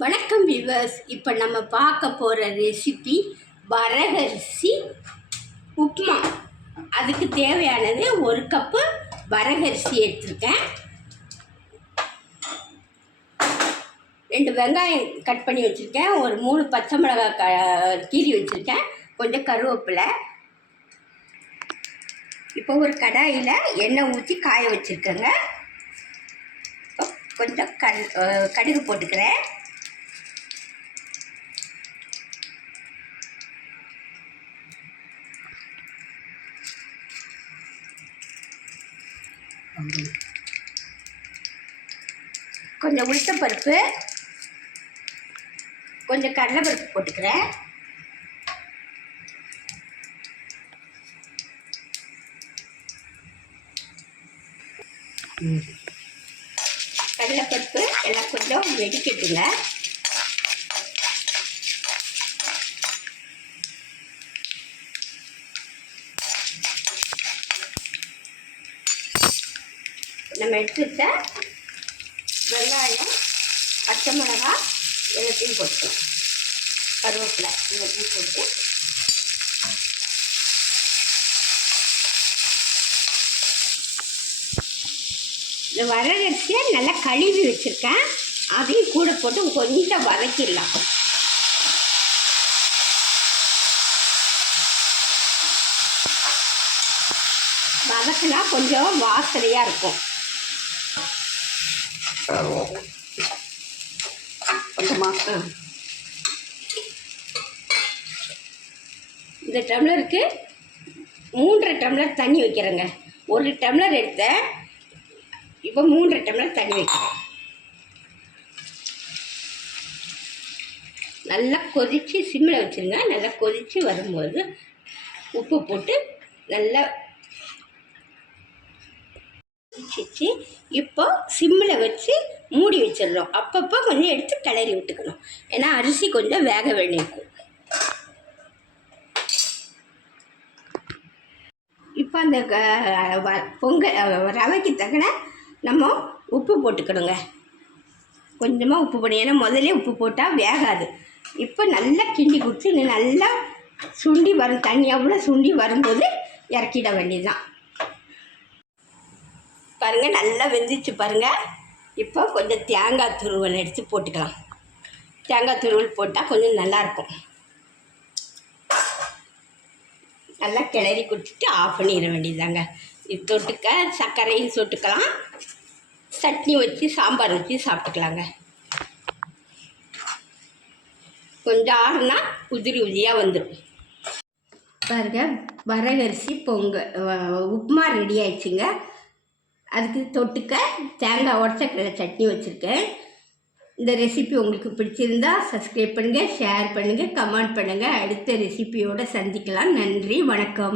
வணக்கம் விவர்ஸ் இப்போ நம்ம பார்க்க போகிற ரெசிபி வரகரிசி உப்புமா. அதுக்கு தேவையானது ஒரு கப்பு வரகரிசி எடுத்திருக்கேன். ரெண்டு வெங்காயம் கட் பண்ணி வச்சுருக்கேன். ஒரு மூணு பச்சை மிளகாய் க கீறி வச்சுருக்கேன். கொஞ்சம் கருவேப்பிலை. இப்போ ஒரு கடாயில் எண்ணெய் ஊற்றி காய வச்சுருக்கேங்க. கொஞ்சம் கடுகு போட்டுக்கிறேன். கொஞ்சம் உளுத்தப்பருப்பு கொஞ்சம் கடலைப்பருப்பு போட்டுக்கிறேன். கடலைப்பருப்பு எல்லாம் கொஞ்சம் வெடிக்கட்டுங்க நம்ம எடுத்துக்கிட்ட வெங்காயம் பச்சை மிளகாய் எல்லாத்தையும் போட்டுக்கலாம். கருவேப்பிலை எல்லாத்தையும் போட்டு. இந்த வரகரிசியை நல்லா கழுவி வச்சுருக்கேன். அதையும் கூட போட்டு கொஞ்சம் வதக்கிடலாம். வதக்கினா கொஞ்சம் வாசனையாக இருக்கும். கொஞ்சமா ஆ. இந்த டம்ளருக்கு மூன்றரை டம்ளர் தண்ணி வைக்கிறேங்க. ஒரு டம்ளர் எடுத்தேன் இப்போ மூன்றரை டம்ளர் தண்ணி வைக்கிறேன். நல்லா கொதித்து சிம்மில் வச்சுருங்க. நல்லா கொதித்து வரும்போது உப்பு போட்டு நல்லா வச்சு இப்போ சிம்மில் வச்சு மூடி வச்சிடணும் அப்பப்போ கொஞ்சம் எடுத்து கிளறி விட்டுக்கணும் ஏன்னா அரிசி கொஞ்சம் வேக வேண்டியிருக்கும் இப்போ அந்த க- வ- பொங்க ரவைக்கு தக்கன நம்ம உப்பு போட்டுக்கணுங்க. கொஞ்சமாக உப்பு போடணும். ஏன்னா முதல்ல உப்பு போட்டால் வேகாது. இப்போ நல்லா கிண்டி கொடுத்து நல்லா சுண்டி வரும். தண்ணி அவ்வளோ சுண்டி வரும்போது இறக்கிட வேண்டியதுதான். பாருங்கள் நல்லா வெந்துச்சு பாருங்கள் இப்போ கொஞ்சம் தேங்காய் துருவல் எடுத்து போட்டுக்கலாம். தேங்காய் துருவல் போட்டால் கொஞ்சம் நல்லாயிருக்கும். நல்லா கிளறி கொடுத்துட்டு ஆஃப் பண்ணிட வேண்டியதாங்க இது தொட்டுக்க சர்க்கரையும் சொட்டுக்கலாம் சட்னி வச்சு சாம்பார் வச்சு சாப்பிட்டுக்கலாங்க. கொஞ்சம் ஆறுனா உதிரி உதிரியாக வந்துடும் பாருங்க வரகரிசி பொங்க உப்புமா ரெடி ஆயிடுச்சுங்க. அதுக்கு தொட்டுக்க தேங்காய் உடச்சக்கடலை சட்னி வச்சுருக்கேன். இந்த ரெசிபி உங்களுக்கு பிடிச்சிருந்தா சப்ஸ்கிரைப் பண்ணுங்கள் ஷேர் பண்ணுங்கள் கமெண்ட் பண்ணுங்கள் அடுத்த ரெசிபியோடு சந்திக்கலாம். நன்றி வணக்கம்.